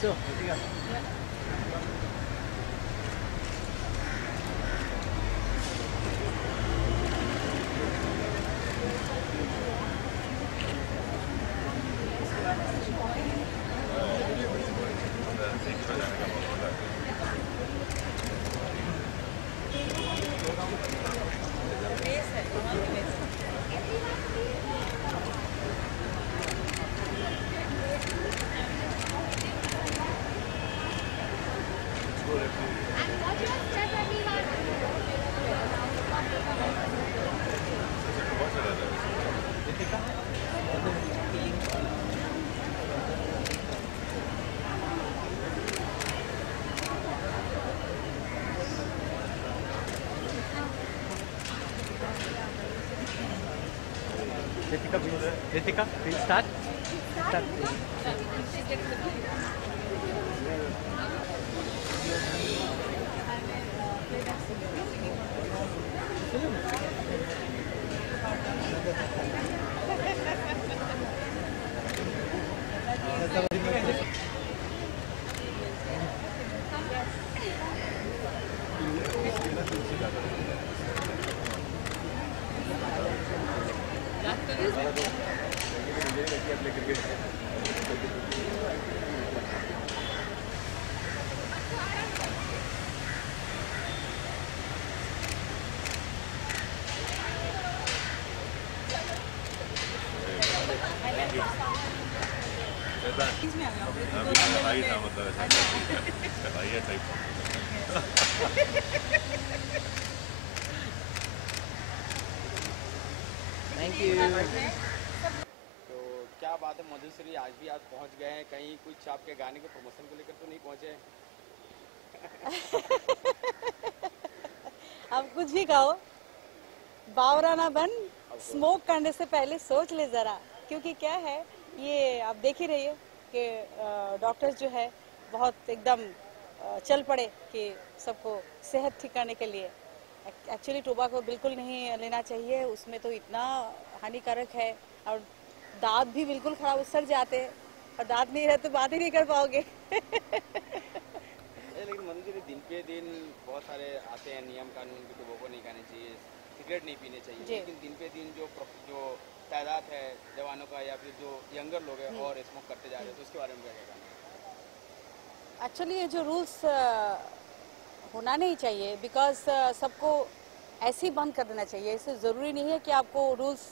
So, Ritika, please start. Start, please. Thank you. तो क्या बात है मधुश्री, आज भी आज पहुंच गए हैं कहीं, कुछ आपके गाने के प्रमोशन को लेकर तो नहीं पहुंचे? अब कुछ भी कहो, बावरा ना बन, स्मोक करने से पहले सोच ले जरा, क्योंकि क्या है ये आप देख ही रही है कि डॉक्टर्स जो है बहुत एकदम चल पड़े कि सबको सेहत ठीक करने के लिए। एक्चुअली टोबैको बिल्कुल नहीं लेना चाहिए, उसमें तो इतना हानिकारक है और दांत भी बिल्कुल खराब उसर जाते हैं, और दांत नहीं रहे तो बात ही नहीं कर पाओगे। लेकिन मधुश्री, दिन पे दिन बहुत सारे आते हैं नियम कानून कि टोबैको नहीं खाने चाहिए, सिगरेट नहीं पीने चाहिए, लेकिन दिन पे दिन जो तादाद है जवानों का या फिर जो यंगर लोग हैं और स्मोक करते जा रहे हैं, तो उसके बारे में क्या कहना है? एक्चुअली ये जो रूल्स होना नहीं चाहिए, बिकॉज सबको ऐसे ही बंद कर देना चाहिए। इससे ज़रूरी नहीं है कि आपको रूल्स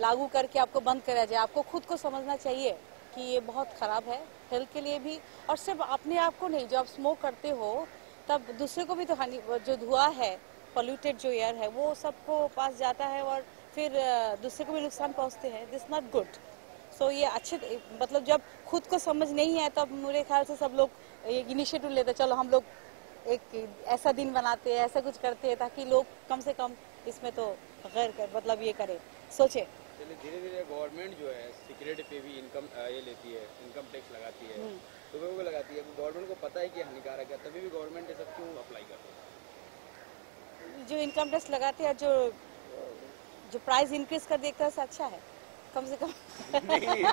लागू करके आपको बंद करा जाए। आपको खुद को समझना चाहिए कि ये बहुत ख़राब है हेल्थ के लिए भी, और सिर्फ अपने आप को नहीं, जब आप स्मोक करते हो तब दूसरे को भी तो हानि, जो धुआं है, पोल्यूटेड जो एयर है वो सबको पास जाता है और फिर दूसरे को भी नुकसान पहुंचते हैं। This not good. सो ये अच्छे, मतलब जब खुद को समझ नहीं है तब मेरे ख्याल से सब लोग ये इनिशिएटिव लेते, चलो हम लोग एक ऐसा दिन बनाते हैं, ऐसा कुछ करते हैं ताकि लोग कम से कम इसमें तो मतलब ये करे, सोचे। चलिए, धीरे धीरे गवर्नमेंट जो है सिगरेट पे भी इनकम ये लेती है, इनकम टैक्स लगाती है, टोबैको को लगाती है। गवर्नमेंट को पता है कि हानिकारक है, तभी भी गवर्नमेंट ये सब क्यों अप्लाई करती है? जो इनकम टैक्स लगाते हैं, जो प्राइस इंक्रीज कर देता है, अच्छा है कम से कम। नहीं,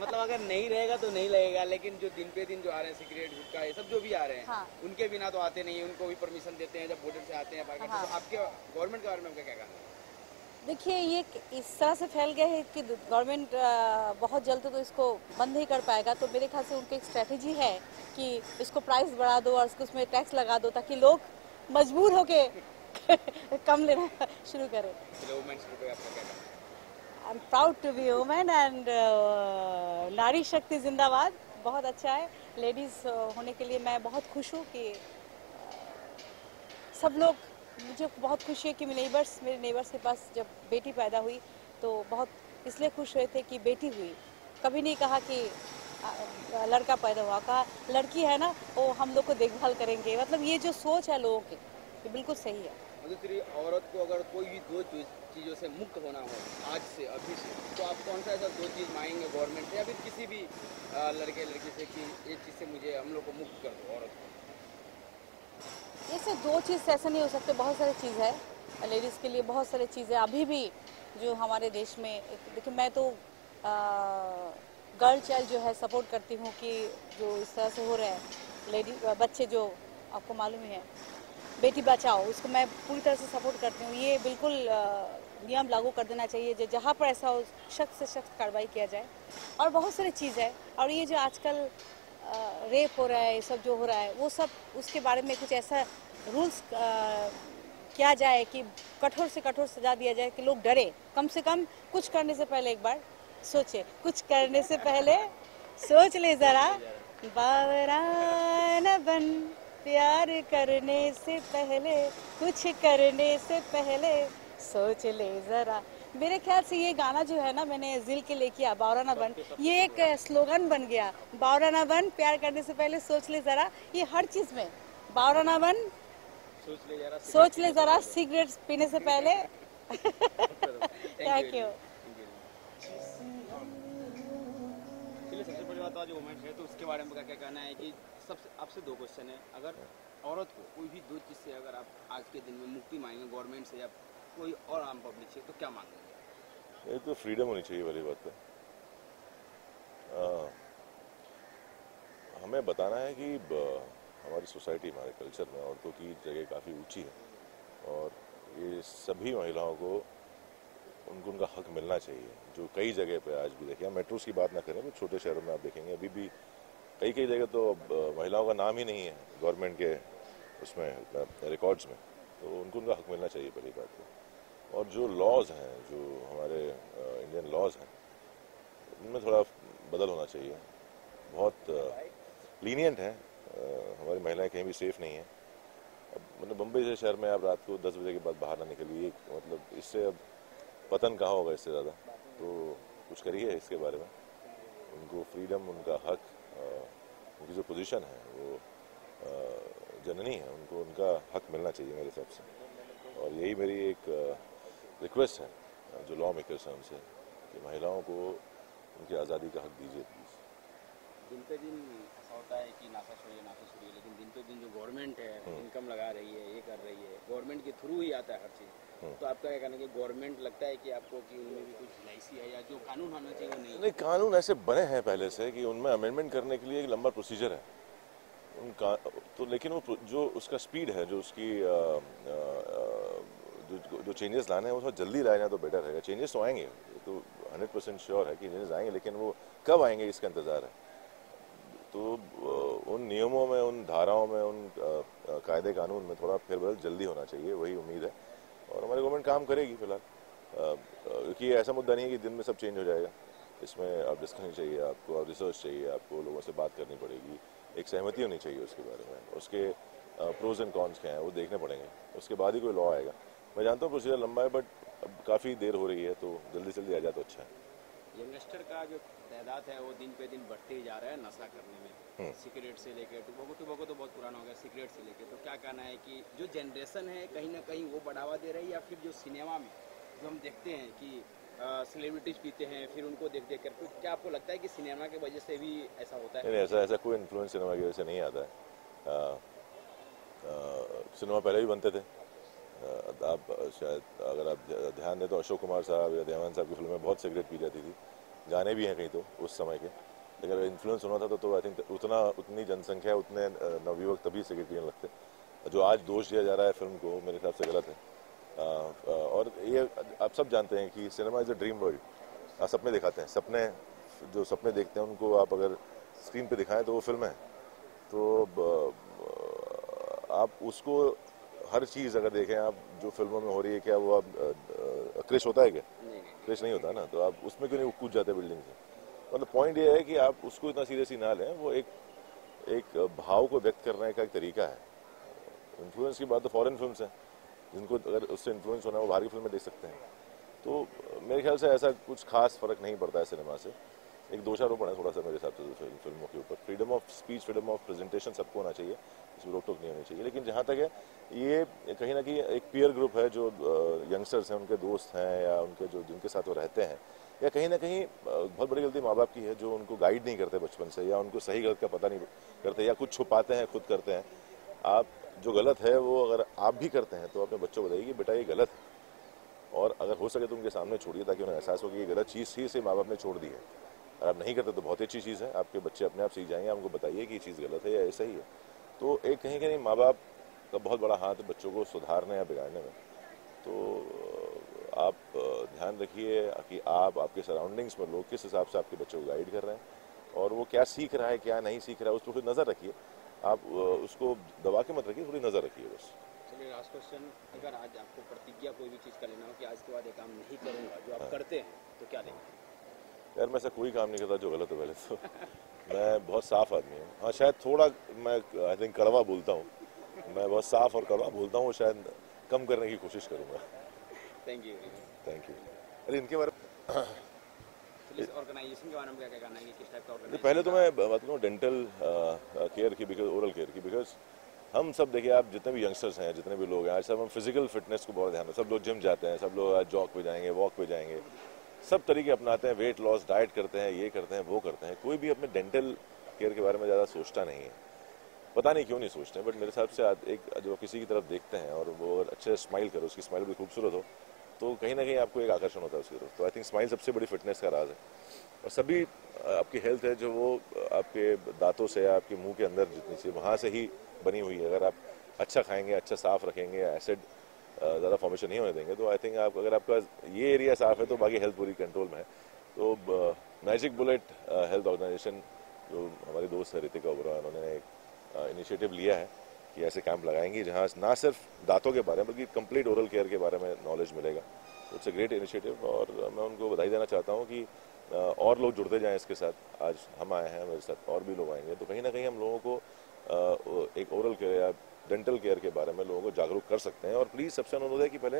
मतलब अगर नहीं रहेगा तो नहीं लगेगा, लेकिन जो दिन पे दिन जो आ रहे हैं सिगरेट गुटखा ये सब जो भी आ रहे हैं, हाँ। उनके बिना तो आते नहीं, उनको भी परमिशन देते हैं जब बॉर्डर से आते हैं। हाँ। तो आपके गवर्नमेंट के बारे में क्या कहना है? देखिए, ये इस तरह से फैल गए हैं कि गवर्नमेंट बहुत जल्द तो इसको बंद नहीं कर पाएगा। तो मेरे ख्याल से उनकी एक स्ट्रेटेजी है कि इसको प्राइस बढ़ा दो और उसमें टैक्स लगा दो ताकि लोग मजबूर होके कम लेना शुरू करें। I am proud to be women and नारी शक्ति जिंदाबाद। बहुत अच्छा है, लेडीज होने के लिए मैं बहुत खुश हूँ कि सब लोग, मुझे बहुत खुशी है कि मेरे नेबर्स के पास जब बेटी पैदा हुई तो बहुत इसलिए खुश हुए थे कि बेटी हुई। कभी नहीं कहा कि लड़का पैदा हुआ, कहा लड़की है ना वो हम लोग को देखभाल करेंगे। मतलब ये जो सोच है लोगों की, ये बिल्कुल सही है। मधुश्री, औरत को अगर कोई भी दो चीज़ों से मुक्त होना हो आज से, अभी से, तो आप कौन सा ऐसा दो चीज़ मांगेंगे गवर्नमेंट से या फिर किसी भी लड़के लड़की से कि ये चीज़ से मुझे हम लोग को मुक्त कर दो औरत को? ये सिर्फ दो चीज़ ऐसा नहीं हो सकते, बहुत सारी चीज़ है लेडीज़ के लिए, बहुत सारी चीज़ें अभी भी जो हमारे देश में। देखिए, मैं तो गर्ल चाइल्ड जो है सपोर्ट करती हूँ कि जो इस तरह से हो रहे हैं लेडी बच्चे जो आपको मालूम ही है बेटी बचाओ, उसको मैं पूरी तरह से सपोर्ट करती हूँ। ये बिल्कुल नियम लागू कर देना चाहिए जहाँ पर ऐसा हो सख्त से सख्त कार्रवाई किया जाए। और बहुत सारी चीज़ है, और ये जो आजकल रेप हो रहा है, ये सब जो हो रहा है वो सब उसके बारे में कुछ ऐसा रूल्स किया जाए कि कठोर से कठोर सजा दिया जाए कि लोग डरे। कम से कम कुछ करने से पहले एक बार सोचे, कुछ करने से पहले सोच ले जरा, बावरा न बन प्यार करने से पहले, कुछ करने से पहले सोच ले जरा। मेरे ख्याल से ये गाना जो है ना, मैंने जिल के लिए किया, बावरा ना बन, ये एक स्लोगन बन गया। बावरा ना बन प्यार करने से पहले सोच ले जरा, ये हर चीज में बावरा ना बन, सोच ले जरा सिगरेट पीने से पहले। Thank you. चलिए, सबसे पहली बात आज वुमेन्स है तो उसके बारे में क्या कहना है कि सबसे आपसे दो क्वेश्चन है। अगर औरत को कोई भी दो चीज़ से अगर आप आज के दिन में मुक्ति मांगेंगे गवर्नमेंट से या कोई और आम पब्लिक से, तो क्या मांगेंगे? एक तो फ्रीडम होनी चाहिए वाली बात है। हमें बताना है कि हमारी सोसाइटी, हमारे कल्चर में औरतों की जगह काफ़ी ऊंची है और ये सभी महिलाओं को उनका हक मिलना चाहिए, जो कई जगह पे आज भी देखें। मेट्रोस की बात ना करें तो छोटे शहरों में आप देखेंगे अभी भी कई जगह तो महिलाओं का नाम ही नहीं है गवर्नमेंट के उसमें रिकॉर्ड्स में, तो उनका हक मिलना चाहिए पहली बात है। और जो लॉज हैं, जो हमारे इंडियन लॉज हैं, उनमें थोड़ा बदल होना चाहिए। बहुत लीनियंट है, हमारी महिलाएं कहीं भी सेफ नहीं है। अब मतलब बम्बई जैसे शहर में आप रात को 10 बजे के बाद बाहर ना निकलिए, मतलब इससे अब पतन कहाँ होगा इससे ज़्यादा। तो कुछ करिए इसके बारे में। उनको फ्रीडम, उनका हक, उनकी जो पोजीशन है वो जननी है, उनको उनका हक मिलना चाहिए मेरे हिसाब से। और यही मेरी एक रिक्वेस्ट है जो लॉ मेकर्स हैं उनसे, कि महिलाओं को उनकी आज़ादी का हक दीजिए प्लीज़। दिन पे दिन ऐसा होता है कि नासा छोड़िए, लेकिन दिन पे दिन जो गवर्नमेंट है इनकम लगा रही है, ये कर रही है, गवर्नमेंट के थ्रू ही आता है हर चीज़। तो आपका क्या कहना है कि गवर्नमेंट लगता है कि आपको कि उनमें भी कुछ एलआईसी है या जो कानून होना चाहिए वो नहीं? कानून ऐसे बने हैं पहले से कि उनमें अमेंडमेंट करने के लिए एक लंबा प्रोसीजर है उनका, तो लेकिन वो जो उसका स्पीड है, जो उसकी जो चेंजेस लाने हैं वो थोड़ा जल्दी लाए ना तो बेटर रहेगा। चेंजेस तो आएंगे, तो 100% श्योर है कि चेंजेस आएंगे, लेकिन वो कब आएंगे इसका इंतज़ार है। तो उन नियमों में, उन धाराओं में, उन कायदे कानून में थोड़ा फेरबदल जल्दी होना चाहिए, वही उम्मीद है। और हमारी गवर्नमेंट काम करेगी फिलहाल, क्योंकि ऐसा मुद्दा नहीं है कि दिन में सब चेंज हो जाएगा। इसमें आप डिस्कशन चाहिए, आपको और रिसर्च चाहिए, आपको लोगों से बात करनी पड़ेगी, एक सहमति होनी चाहिए उसके बारे में, उसके प्रोज एंड कॉन्स क्या हैं वो देखने पड़ेंगे, उसके बाद ही कोई लॉ आएगा। मैं जानता हूँ प्रोसीजर लंबा है, बट अब काफ़ी देर हो रही है, तो जल्दी से जल्दी आ जाए तो अच्छा है। यंगस्टर का जो तादाद है वो दिन पे दिन बढ़ते ही जा रहा है नशा करने में, सिगरेट से लेकर टुबको तो बहुत पुराना हो गया, सिगरेट से लेकर। तो क्या कहना है कि जो जनरेशन है कहीं ना कहीं वो बढ़ावा दे रही है, या फिर जो सिनेमा में जो हम देखते हैं कि सेलिब्रिटीज पीते हैं, फिर उनको देख कर क्या आपको लगता है कि सिनेमा की वजह से भी ऐसा होता है? नहीं, ऐसा कोई इन्फ्लुएंस सिनेमा की वजह से नहीं आता है। सिनेमा पहले भी बनते थे। आप शायद अगर आप ध्यान दें तो अशोक कुमार साहब या देवानंद साहब की फिल्म में बहुत सिगरेट पी जाती थी, गाने भी हैं कहीं तो उस समय के। लेकिन अगर इन्फ्लुएंस होना था तो आई थिंक उतनी जनसंख्या, उतने नवयुवक तभी सिगरेट पीने लगते। जो आज दोष दिया जा रहा है फिल्म को, मेरे हिसाब से गलत है। और ये आप सब जानते हैं कि cinema is a dream world. सपने दिखाते हैं, जो सपने देखते हैं उनको आप अगर स्क्रीन पे दिखाएं तो वो फिल्म है। तो आप उसको हर चीज़ अगर देखें आप जो फिल्मों में हो रही है, क्या वो आप क्रिश होता है क्या? क्रिश नहीं होता ना, तो आप उसमें क्यों नहीं कूद जाते बिल्डिंग से? मतलब पॉइंट ये है कि आप उसको इतना सीरियसली ना लें, वो एक भाव को व्यक्त करने का एक तरीका है। इन्फ्लुएंस की बात तो फॉरेन फिल्म्स हैं, जिनको अगर उससे इन्फ्लुएंस होना है वो बाहर की फिल्में देख सकते हैं। तो मेरे ख्याल से ऐसा कुछ खास फर्क नहीं पड़ता है सिनेमा से। एक दोषारोपण है थोड़ा सा मेरे हिसाब से फिल्मों के ऊपर। Freedom of speech, freedom of presentation सबको होना चाहिए, इसमें रोक टोक नहीं होनी चाहिए। लेकिन जहाँ तक है, ये कहीं ना कहीं एक पीयर ग्रुप है, जो यंगस्टर्स हैं, उनके दोस्त हैं या उनके जो जिनके साथ वो रहते हैं, या कहीं ना कहीं बहुत बड़ी गलती माँ बाप की है जो उनको गाइड नहीं करते बचपन से, या उनको सही गलत का पता नहीं करते, या कुछ छुपाते हैं, खुद करते हैं। आप जो गलत है वो अगर आप भी करते हैं तो अपने बच्चों को बताइए कि बेटा ये गलत है, और अगर हो सके तो उनके सामने छोड़िए ताकि उन्हें एहसास हो कि ये गलत चीज़ ही से माँ बाप ने छोड़ दी है। अगर आप नहीं करते तो बहुत ही अच्छी चीज़ है, आपके बच्चे अपने आप सीख जाएंगे, आप उनको बताइए कि ये चीज़ गलत है या ऐसा ही है। तो एक कहीं कहीं माँ बाप का बहुत बड़ा हाथ है बच्चों को सुधारने या बिगाड़ने में। तो आप ध्यान रखिए कि आप आपके सराउंडिंग्स में लोग किस हिसाब से आपके बच्चे को गाइड कर रहे हैं और वो क्या सीख रहा है क्या नहीं सीख रहा है, उस पर नज़र रखिए। आप उसको दबा के मत रखिए, थोड़ी नज़र रखिए बस। चलिए लास्ट क्वेश्चन, अगर आज आपको प्रतिज्ञा कोई भी चीज़ का लेना हो कि आज के बाद ये काम नहीं करूँगा जो आप करते हैं, तो क्या लेंगे? यार मैं ऐसा कोई काम नहीं करता जो गलत है पहले तो। मैं बहुत साफ आदमी हूँ। हाँ शायद थोड़ा मैं आई थिंक कड़वा बोलता हूँ, मैं बहुत साफ और कड़वा बोलता हूँ, शायद कम करने की कोशिश करूँगा। Thank you. Thank you. अरे इनके बारे में इस ऑर्गेनाइजेशन के बारे में क्या क्या कहना है कि किस टाइप का ऑर्गेनाइजेशन? पहले तो मैं बात करूँ डेंटल केयर की, बिकॉज ओरल केयर की, बिकॉज हम सब देखिए, आप जितने भी यंगस्टर्स हैं, जितने भी लोग हैं, आज सब हम फिजिकल फिटनेस को बहुत ध्यान रखते हैं। सब लोग जिम जाते हैं, सब लोग आज जॉग पे जाएंगे, वॉक पे जाएंगे, सब तरीके अपनाते हैं, वेट लॉस डाइट करते हैं, ये करते हैं, वो करते हैं। कोई भी अपने डेंटल केयर के बारे में ज़्यादा सोचता नहीं है, पता नहीं क्यों नहीं सोचते हैं। बट मेरे हिसाब से एक जो किसी की तरफ देखते हैं और वो अच्छे स्माइल करो, उसकी स्माइल भी खूबसूरत हो, तो कहीं ना कहीं आपको एक आकर्षण होता है उसकी तरफ। तो आई थिंक स्माइल सबसे बड़ी फिटनेस का राज है। और सभी आपकी हेल्थ है जो वो आपके दांतों से, आपके मुंह के अंदर जितनी चीज़ वहाँ से ही बनी हुई है। अगर आप अच्छा खाएंगे, अच्छा साफ रखेंगे, एसिड ज़्यादा फॉर्मेशन नहीं होने देंगे, तो आई थिंक आप अगर आपका ये एरिया साफ है तो बाकी हेल्थ पूरी कंट्रोल में है। तो मैजिक बुलेट हेल्थ ऑर्गेनाइजेशन, जो हमारी दोस्त है रितिका ओबरॉय, उन्होंने एक इनिशिएटिव लिया है कि ऐसे कैंप लगाएंगे जहाँ ना सिर्फ दांतों के बारे में बल्कि कंप्लीट ओरल केयर के बारे में नॉलेज मिलेगा। इट्स अ ग्रेट इनिशिएटिव और मैं उनको बधाई देना चाहता हूँ कि और लोग जुड़ते जाएं इसके साथ। आज हम आए हैं, मेरे साथ और भी लोग आएंगे, तो कहीं ना कहीं हम लोगों को एक ओरल केयर या डेंटल केयर के बारे में लोगों को जागरूक कर सकते हैं। और प्लीज़ सबसे अनुरोध है कि पहले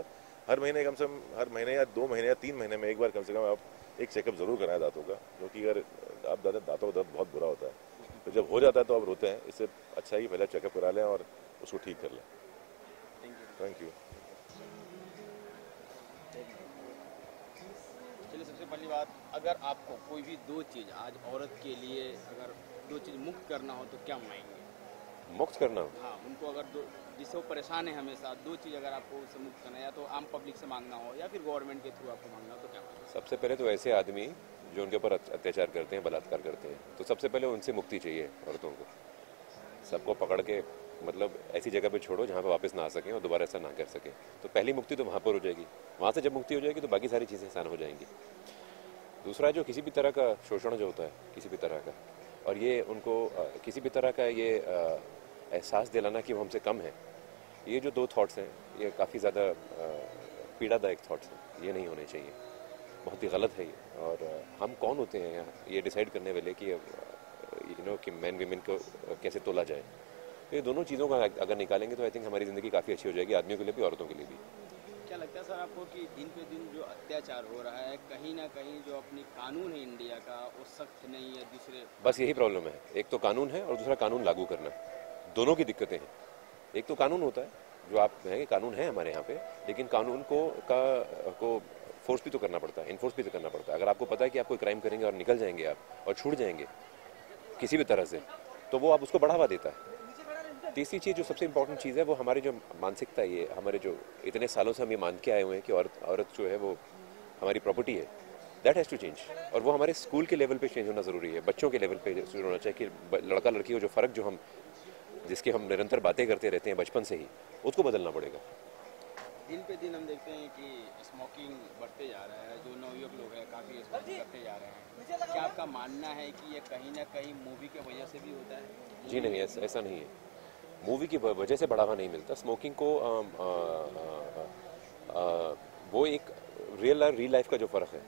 हर महीने कम से कम, हर महीने या 2 महीने या 3 महीने में एक बार कम से कम आप एक चेकअप ज़रूर कराएं दांतों का, क्योंकि अगर आप दांतों का दर्द बहुत बुरा होता है, तो जब हो जाता है तो आप रोते हैं। इससे अच्छा ही पहले चेकअप करा लें और उसको ठीक कर लें। Thank you. चलिए, सबसे पहली बात, अगर आपको कोई भी 2 चीज़ आज औरत के लिए अगर 2 चीज़ मुक्त करना हो तो क्या मांगेंगे? मुक्त करना हो? हाँ, उनको अगर जिससे वो परेशान है हमेशा, 2 चीज़ अगर आपको उससे मुक्त करना है, या तो आम पब्लिक से मांगना हो या फिर गवर्नमेंट के थ्रू आपको मांगना हो, तो क्या मांगेंगे? सबसे पहले तो ऐसे आदमी जो उनके ऊपर अत्याचार करते हैं, बलात्कार करते हैं, तो सबसे पहले उनसे मुक्ति चाहिए औरतों को। सबको पकड़ के मतलब ऐसी जगह पे छोड़ो जहाँ पे वापस ना आ सकें और दोबारा ऐसा ना कर सकें। तो पहली मुक्ति तो वहाँ पर हो जाएगी। वहाँ से जब मुक्ति हो जाएगी तो बाकी सारी चीज़ें आसान हो जाएंगी। दूसरा, जो किसी भी तरह का शोषण जो होता है, किसी भी तरह का, और ये उनको किसी भी तरह का ये एहसास दिलाना कि वो हमसे कम है, ये जो 2 थॉट्स हैं, ये काफ़ी ज़्यादा पीड़ादायक थॉट्स हैं। ये नहीं होने चाहिए, बहुत ही गलत है ये। और हम कौन होते हैं यहाँ ये डिसाइड करने वाले कि कि मैन वीमेन को कैसे तोला जाए। तो ये दोनों चीज़ों का अगर निकालेंगे तो आई थिंक हमारी ज़िंदगी काफ़ी अच्छी हो जाएगी, आदमियों के लिए भी, औरतों के लिए भी। क्या लगता है सर आपको कि दिन पे दिन जो अत्याचार हो रहा है, कहीं ना कहीं जो अपनी कानून है इंडिया का वो सख्त नहीं है? दूसरे बस यही प्रॉब्लम है, एक तो कानून है और दूसरा कानून लागू करना। दोनों की दिक्कतें हैं। एक तो कानून होता है जो आप कहेंगे कानून है हमारे यहाँ पे, लेकिन कानून को फोर्स भी तो करना पड़ता है, इन्फोर्स भी तो करना पड़ता है। अगर आपको पता है कि आप कोई क्राइम करेंगे और निकल जाएंगे आप और छूट जाएंगे किसी भी तरह से, तो वो आप उसको बढ़ावा देता है। तीसरी चीज़ जो सबसे इंपॉर्टेंट चीज़ है, वो हमारी जो मानसिकता है, ये हमारे जो इतने सालों से हम ये मान के आए हुए हैं कि औरत जो है वो हमारी प्रॉपर्टी है, दैट हैज़ टू चेंज। और वो हमारे स्कूल के लेवल पे चेंज होना ज़रूरी है, बच्चों के लेवल पे शुरू होना चाहिए कि लड़का लड़की को जो फ़र्क जो जिसकी हम निरंतर बातें करते रहते हैं बचपन से ही, उसको बदलना पड़ेगा। दिन पे दिन हम देखते हैं कि स्मोकिंग बढ़ते जा रहा है, जो नवयुवक लोग हैं काफ़ी स्मोकिंग करते जा रहे हैं। क्या आपका मानना है कि ये कहीं ना कहीं मूवी के वजह से भी होता है? जी नहीं, ऐसा नहीं है। मूवी की वजह से बढ़ावा नहीं मिलता स्मोकिंग को। वो एक रियल लाइफ का जो फ़र्क है,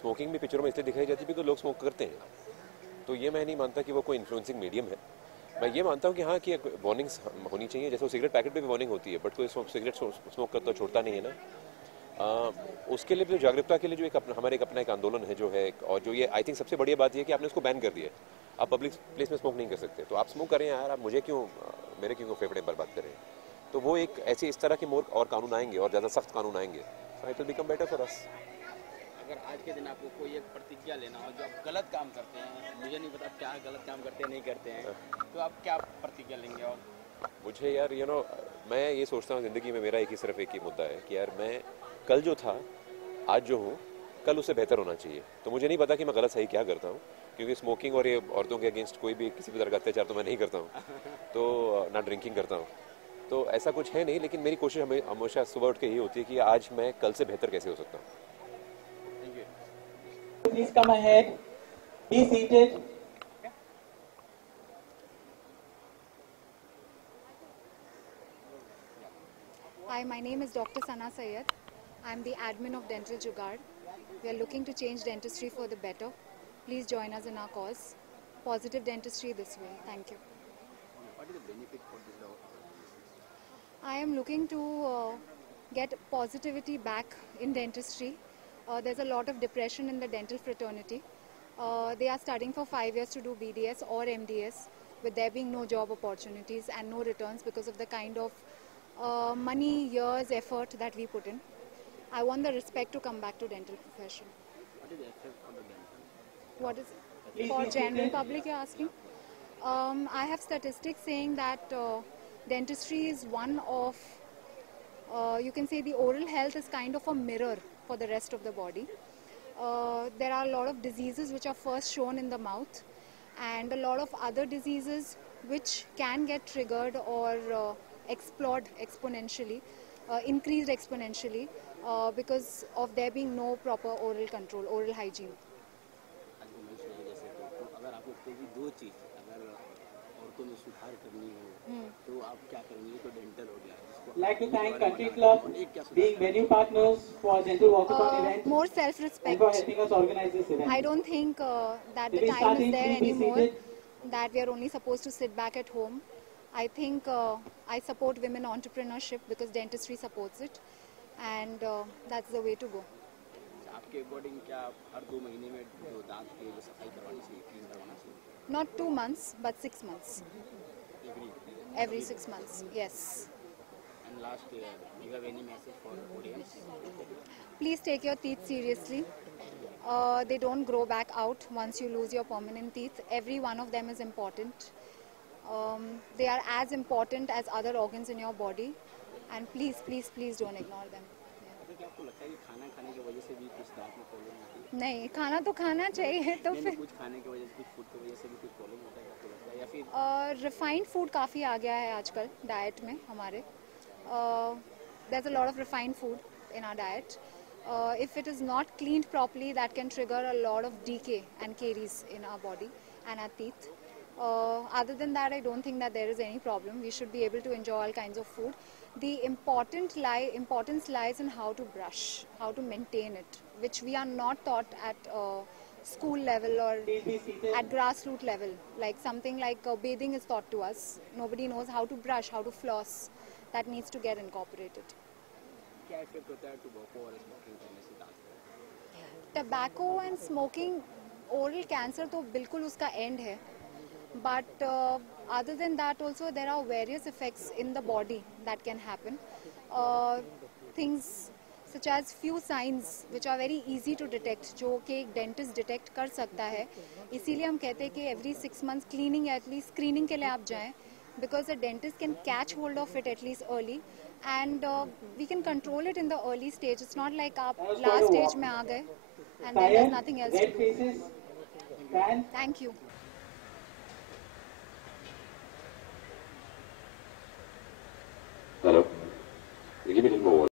स्मोकिंग भी पिक्चरों में इसलिए दिखाई जाती है क्योंकि लोग स्मोक करते हैं। तो ये मैं नहीं मानता कि वो कोई इन्फ्लुएंसिंग मीडियम है। मैं ये मानता हूँ कि हाँ, कि वार्निंग्स होनी चाहिए, जैसे वो सिगरेट पैकेट पे भी वार्निंग होती है, बट कोई सिगरेट स्मोक करता छोड़ता नहीं है ना। उसके लिए जो जागरूकता के लिए जो हमारे अपना एक आंदोलन है जो है, और जो ये आई थिंक सबसे बड़ी बात ये है कि आपने उसको बैन कर दिया है। आप पब्लिक प्लेस में स्मोक नहीं कर सकते, तो आप स्मोक करें यार, आप मेरे क्यों फेफड़े बर्बाद करें। तो वो एक ऐसे इस तरह के मोर और कानून आएंगे और ज़्यादा सख्त कानून आएंगे, so it will become better for us. अगर आज के दिन आपको कोई एक प्रतिज्ञा लेना हो, जो आप गलत काम करते हैं, मुझे नहीं पता क्या गलत काम करते हैं नहीं करते हैं, तो आप क्या प्रतिज्ञा लेंगे? और मुझे यार मैं ये सोचता हूँ ज़िंदगी में मेरा सिर्फ एक ही मुद्दा है कि यार मैं कल जो था आज जो हूँ कल उससे बेहतर होना चाहिए। तो मुझे नहीं पता कि मैं गलत सही क्या करता हूँ, क्योंकि स्मोकिंग और ये औरतों के अगेंस्ट कोई भी किसी भी तरह का अत्याचार तो मैं नहीं करता हूँ, तो ना ड्रिंकिंग करता हूँ, तो ऐसा कुछ है नहीं। लेकिन मेरी कोशिश हमेशा सुबह उठ के यही होती है कि आज मैं कल से बेहतर कैसे हो सकता हूँ। Please come ahead. Be seated. Hi, my name is Dr. Sana Syed. I'm the admin of Dental Jugaad. We are looking to change dentistry for the better. Please join us in our cause. Positive dentistry this way. Thank you. What is the benefit for this I am looking to get positivity back in dentistry. There's a lot of depression in the dental fraternity. They are studying for 5 years to do BDS or MDS, with there being no job opportunities and no returns because of the kind of money, years, effort that we put in. I want the respect to come back to dental profession. What is the effect for the dental? What is for general public you're asking? I have statistics saying that dentistry is one of, you can say the oral health is kind of a mirror for the rest of the body. There are a lot of diseases which are first shown in the mouth, and a lot of other diseases which can get triggered or explode exponentially, increased exponentially because of there being no proper oral control, oral hygiene. आज को मैं सोचा जैसे तो अगर आपको कोई भी दो चीज़ अगर औरतों में सुधार करनी हो तो आप क्या करेंगे? तो डेंटल हो गया जिसको Like to thank Country Club, being venue partners for Dental Walkathon event More and self-respect. for helping us organize this event. I don't think that the We'll be time is starting. there Please be anymore, seated. that we are only supposed to sit back at home. I think I support women entrepreneurship because dentistry supports it, and that's the way to go. आपके according क्या हर 2 महीने में जो दांत की जो सफाई करवानी चाहिए, क्लीन करवाना चाहिए? Not 2 months, but 6 months. Every 6 months, yes. And last, you have any message for audience? Please take your teeth seriously. They don't grow back out once you lose your permanent teeth. Every one of them is important. They are as important as other organs in your body, and please, please, please don't ignore them. अच्छा, क्या आपको लगता है कि खाना खाने की वजह से भी कुछ दांत में प्रॉब्लम होती है? नहीं, खाना तो खाना चाहिए तो नहीं, फिर कुछ खाने की वजह से, कुछ फूड की वजह से भी कुछ प्रॉब्लम होता है क्या आपको लगता है, या फिर रिफाइंड फूड काफ़ी आ गया है आजकल डाइट में हमारे. There's a lot of refined food in our diet. If it is not cleaned properly, that can trigger a lot of decay and caries in our body and our teeth. Other than that, I don't think that there is any problem. We should be able to enjoy all kinds of food. The importance lies in how to brush, how to maintain it, which we are not taught at school level or Please be seated. at grassroots level. Like something like bathing is taught to us. Nobody knows how to brush, how to floss. That needs to get incorporated. क्या effect होता है tobacco और smoking करने से दांत पर? Tobacco and smoking, oral cancer तो बिल्कुल उसका end है. But other than that also there are various effects in the body that can happen. Things such as few signs which are very easy to detect, जो कि एक dentist detect कर सकता है. इसीलिए हम कहते हैं कि every 6 months cleaning at least screening के लिए आप जाएं, because the dentist can catch hold of it at least early, and we can control it in the early stage. It's not like आप That was quite last a stage walk. में आ गए and then there's nothing else to Red do. faces. Stand. Thank you. Hello. Give me a little more